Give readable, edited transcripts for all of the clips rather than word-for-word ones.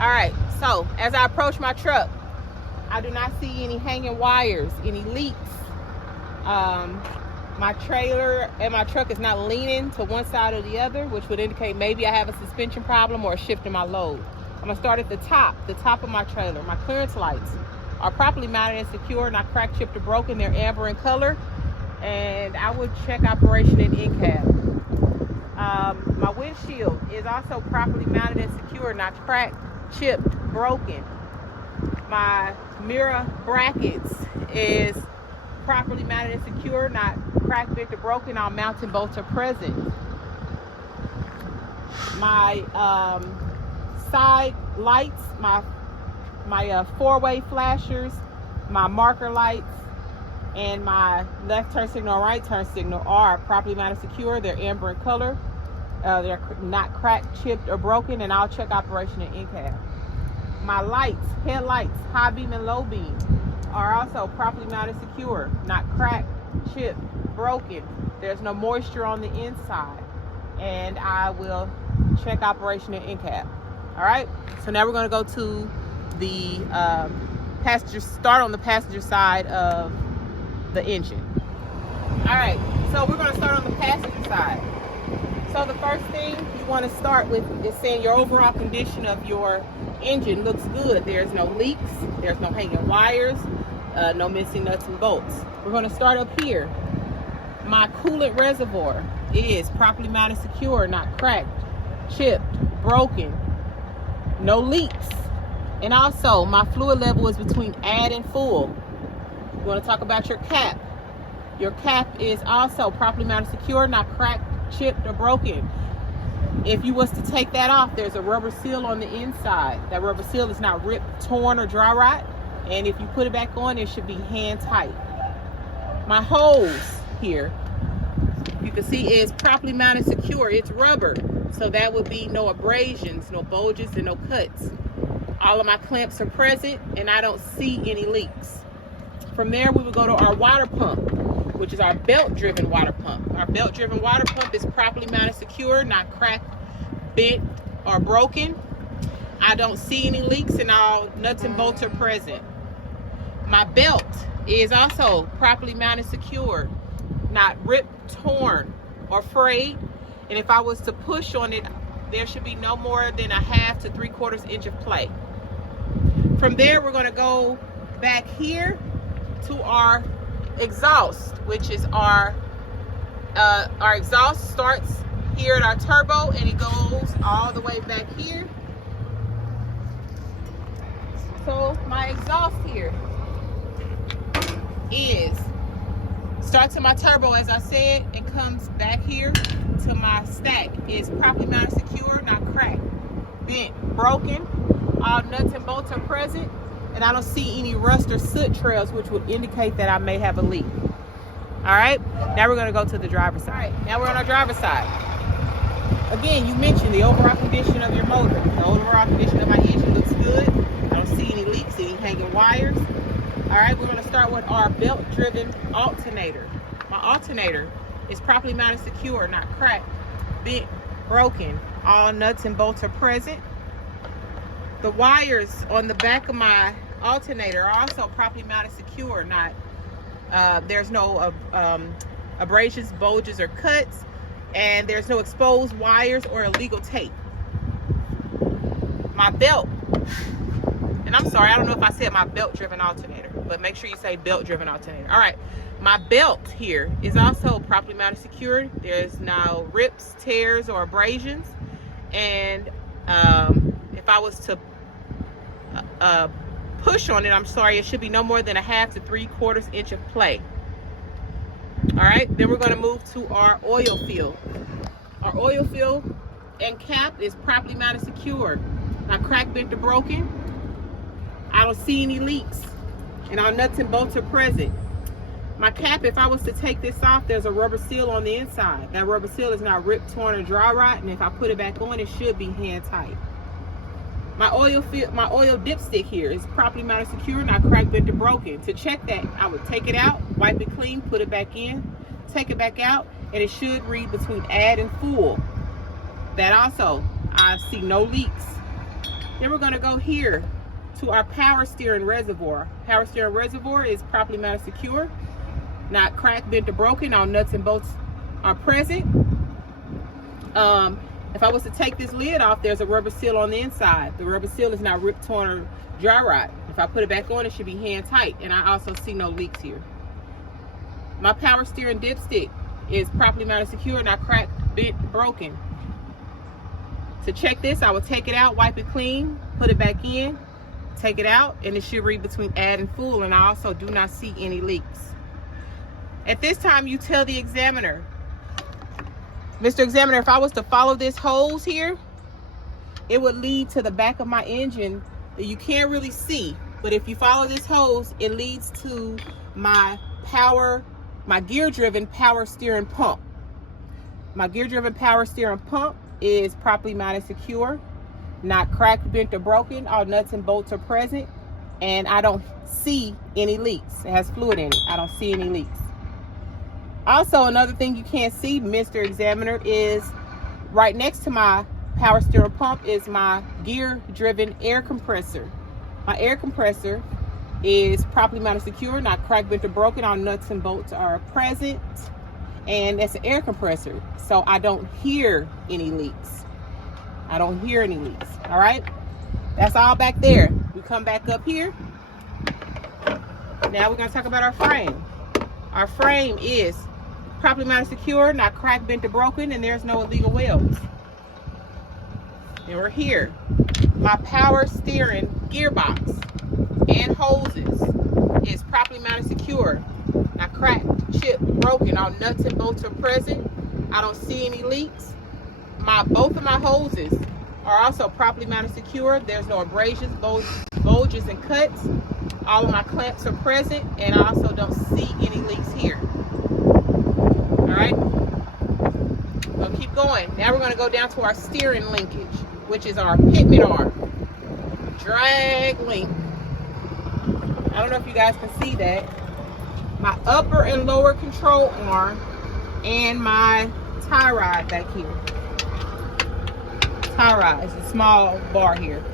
All right, so as I approach my truck, I do not see any hanging wires, any leaks. My trailer and my truck is not leaning to one side or the other, which would indicate maybe I have a suspension problem or a shift in my load. I'm gonna start at the top of my trailer. My clearance lights are properly mounted and secure, not cracked, chipped, or broken. They're amber in color, and I would check operation in in-cab. My windshield is also properly mounted and secure, not cracked, chipped, broken. My mirror brackets is properly mounted and secure, not cracked, bent, or broken. All mounting bolts are present. My side lights, my four-way flashers, my marker lights, and my left turn signal and right turn signal are properly mounted and secure. They're amber in color. They're not cracked, chipped, or broken, and I'll check operation in in-cab. My lights, headlights, high beam and low beam, are also properly mounted and secure, not cracked, chipped, broken. There's no moisture on the inside, and I will check operation in in-cab. All right, so now we're going to go to the start on the passenger side of the engine. All right, so we're going to start on the passenger side. So the first thing you want to start with is saying your overall condition of your engine looks good. There's no leaks, there's no hanging wires, no missing nuts and bolts. We're going to start up here. My coolant reservoir is properly mounted, secure, not cracked, chipped, broken, no leaks. And also my fluid level is between add and full. You want to talk about your cap. Your cap is also properly mounted, secure, not cracked, chipped, or broken. If you was to take that off, there's a rubber seal on the inside. That rubber seal is not ripped, torn, or dry rot. And if you put it back on, it should be hand tight. My hose here, you can see, is properly mounted, secure. It's rubber, so that would be no abrasions, no bulges, and no cuts. All of my clamps are present, and I don't see any leaks. From there, we would go to our water pump, which is our belt-driven water pump. Our belt-driven water pump is properly mounted, secure, not cracked, bent, or broken. I don't see any leaks, and all nuts and bolts are present. My belt is also properly mounted, secure, not ripped, torn, or frayed. And if I was to push on it, there should be no more than 1/2 to 3/4 inch of play. From there, we're going to go back here to our exhaust, which is our exhaust starts here at our turbo, and it goes all the way back here. So my exhaust here starts at my turbo, as I said, and comes back here to my stack. Is properly mounted, secure, not cracked, bent, broken. All nuts and bolts are present, and I don't see any rust or soot trails, which would indicate that I may have a leak. All right, now we're going to go to the driver's side. All right, now we're on our driver's side. Again, you mentioned the overall condition of your motor. The overall condition of my engine looks good. I don't see any leaks, any hanging wires. All right, we're going to start with our belt-driven alternator. My alternator is properly mounted, secure, not cracked, bent, broken. All nuts and bolts are present. The wires on the back of my alternator are also properly mounted, secure, not there's no abrasions, bulges, or cuts, and there's no exposed wires or illegal tape. My belt, and I'm sorry, I don't know if I said my belt-driven alternator, but make sure you say belt-driven alternator. All right, my belt here is also properly mounted, secured. There's no rips, tears, or abrasions, and if I was to push on it, I'm sorry, it should be no more than 1/2 to 3/4 inch of play. All right, then we're going to move to our oil fill. Our oil fill and cap is properly mounted, secure, not cracked, bent, or broken. I don't see any leaks, and our nuts and bolts are present. My cap, if I was to take this off, there's a rubber seal on the inside. That rubber seal is not ripped, torn, or dry rot, and if I put it back on, it should be hand tight. My oil dipstick here is properly mounted, secure, not cracked, bent, or broken. To check that, I would take it out, wipe it clean, put it back in, take it back out, and it should read between add and full. That also, I see no leaks. Then we're going to go here to our power steering reservoir. Power steering reservoir is properly mounted secure, not cracked, bent, or broken. All nuts and bolts are present. If I was to take this lid off, there's a rubber seal on the inside. The rubber seal is not ripped, torn, or dry rot. If I put it back on, it should be hand tight, and I also see no leaks here. My power steering dipstick is properly mounted secure, not cracked, bent, broken. To check this, I will take it out, wipe it clean, put it back in, take it out, and it should read between add and full, and I also do not see any leaks. At this time, you tell the examiner, Mr. Examiner, if I was to follow this hose here, it would lead to the back of my engine that you can't really see. But if you follow this hose, it leads to my gear-driven power steering pump. My gear-driven power steering pump is properly mounted secure, not cracked, bent, or broken. All nuts and bolts are present, and I don't see any leaks. It has fluid in it. I don't see any leaks. Also, another thing you can't see, Mr. Examiner, is right next to my power steering pump is my gear-driven air compressor. My air compressor is properly mounted secure, not cracked, bent, or broken. All nuts and bolts are present, and it's an air compressor, so I don't hear any leaks. I don't hear any leaks. All right, that's all back there. We come back up here. Now we're going to talk about our frame. Our frame is properly mounted secure, not cracked, bent, or broken, and there's no illegal welds. And we're here. My power steering gearbox and hoses is properly mounted secure, not cracked, chipped, broken. All nuts and bolts are present. I don't see any leaks. Both of my hoses are also properly mounted secure. There's no abrasions, bulges, and cuts. All of my clamps are present, and I also don't see any leaks here. All right, we'll keep going. Now we're going to go down to our steering linkage, which is our pitman arm, drag link. I don't know if you guys can see that. My upper and lower control arm, and my tie rod back here. Tie rod is a small bar here.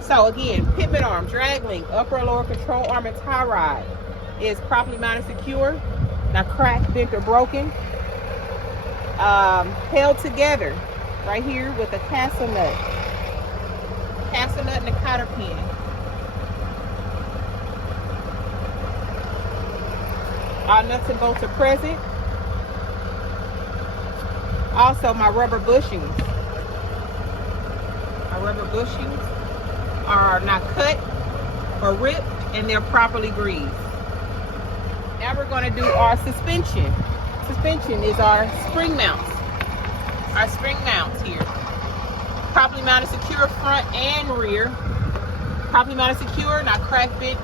So again, pitman arm, drag link, upper and lower control arm, and tie rod is properly mounted secure, not cracked, bent, or broken. Held together right here with a castle nut and a cotter pin. All nuts and bolts are present. Also, my rubber bushings. My rubber bushings are not cut or ripped, and they're properly greased. Now we're going to do our suspension. Suspension is our spring mounts. Our spring mounts here. Properly mounted secure front and rear. Properly mounted secure, not cracked, bent,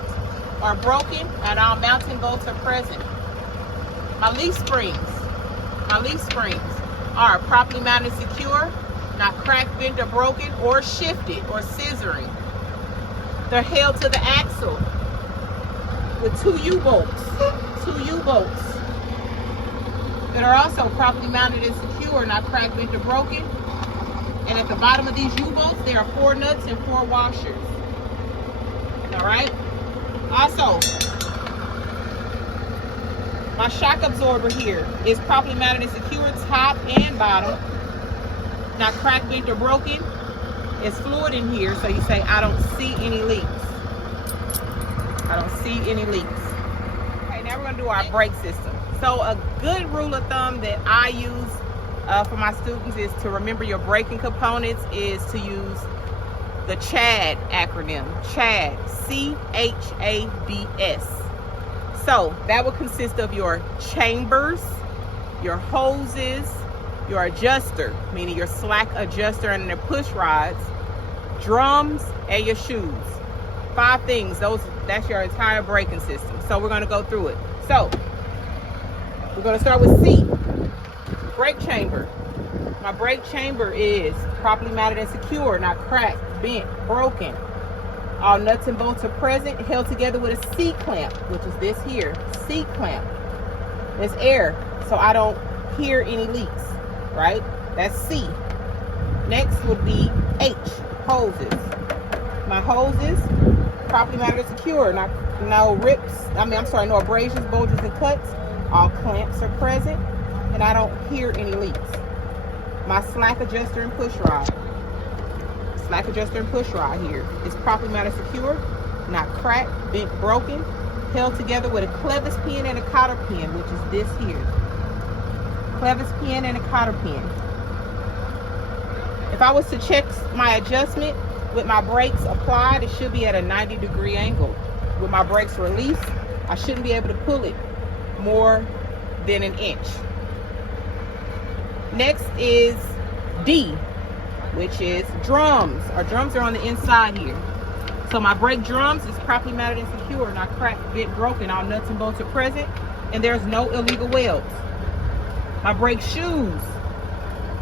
or broken, and all mounts and bolts are present. My leaf springs are properly mounted secure, not cracked, bent, or broken, or shifted, or scissoring. They're held to the axle with two U-bolts that are also properly mounted and secure, not cracked, bent, or broken. And at the bottom of these U-bolts, there are 4 nuts and 4 washers. All right. Also, my shock absorber here is properly mounted and secure, top and bottom, not cracked, bent, or broken. It's fluid in here, so you say, I don't see any leaks. I don't see any leaks. Okay, now we're going to do our brake system. So a good rule of thumb that I use for my students is to remember your braking components is to use the CHAD acronym. CHAD, C-H-A-D-S. So that will consist of your chambers, your hoses, your adjuster, meaning your slack adjuster and the push rods, drums, and your shoes. 5 things. That's your entire braking system. So we're going to go through it. So we're going to start with C, brake chamber. My brake chamber is properly mounted and secure, not cracked, bent, broken. All nuts and bolts are present, held together with a C-clamp, which is this here, C-clamp. There's air, so I don't hear any leaks, right? That's C. Next would be H, hoses. hoses, properly mounted and secure. No rips, no abrasions, bulges, and cuts. All clamps are present, and I don't hear any leaks. My slack adjuster and push rod. Slack adjuster and push rod here is properly mounted and secure, not cracked, bent, broken, held together with a clevis pin and a cotter pin, which is this here. Clevis pin and a cotter pin. If I was to check my adjustment with my brakes applied, it should be at a 90-degree angle. With my brakes released, I shouldn't be able to pull it more than an inch. Next is D, which is drums. Our drums are on the inside here. So my brake drums is properly mounted and secure, not cracked, bent, broken. All nuts and bolts are present, and there's no illegal welds. My brake shoes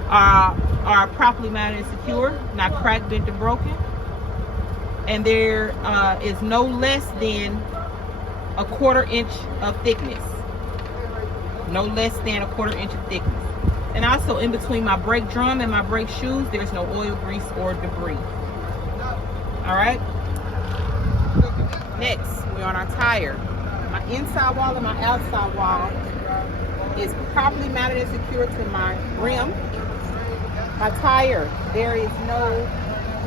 are properly mounted and secure, not cracked, bent, and broken. And there is no less than a 1/4 inch of thickness. No less than a 1/4 inch of thickness. And also in between my brake drum and my brake shoes, there's no oil, grease, or debris. All right. Next, we're on our tire. My inside wall and my outside wall is properly mounted and secure to my rim. My tire, there is no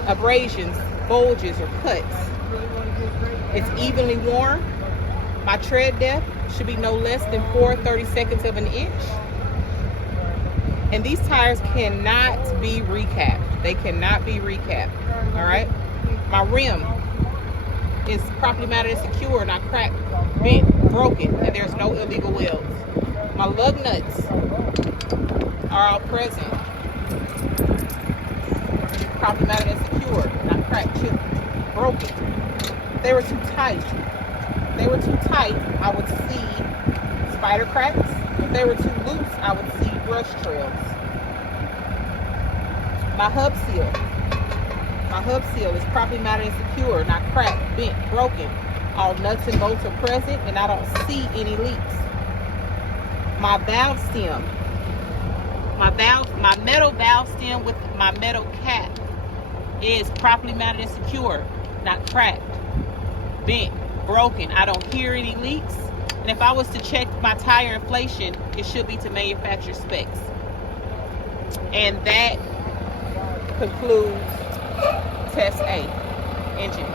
abrasions, bulges, or cuts. It's evenly worn. My tread depth should be no less than 4/32 of an inch. And these tires cannot be recapped. They cannot be recapped. All right. My rim is properly mounted and secure, not cracked, bent, broken, and there's no illegal welds. My lug nuts are all present, properly mounted and secure, not cracked, chipped, broken. If they were too tight, I would see spider cracks. If they were too loose, I would see brush trails. My hub seal is properly mounted and secure, not cracked, bent, broken. All nuts and bolts are present, and I don't see any leaks. My valve stem, my metal valve stem with my metal cap is properly mounted and secure, not cracked, bent, broken. I don't hear any leaks. And if I was to check my tire inflation, it should be to manufacturer specs. And that concludes Test A, engine.